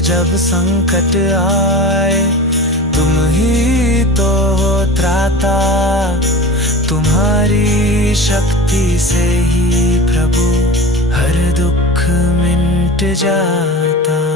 जब संकट आए, तुम ही तो हो त्राता। तुम्हारी शक्ति से ही प्रभु हर दुख मिट जाता।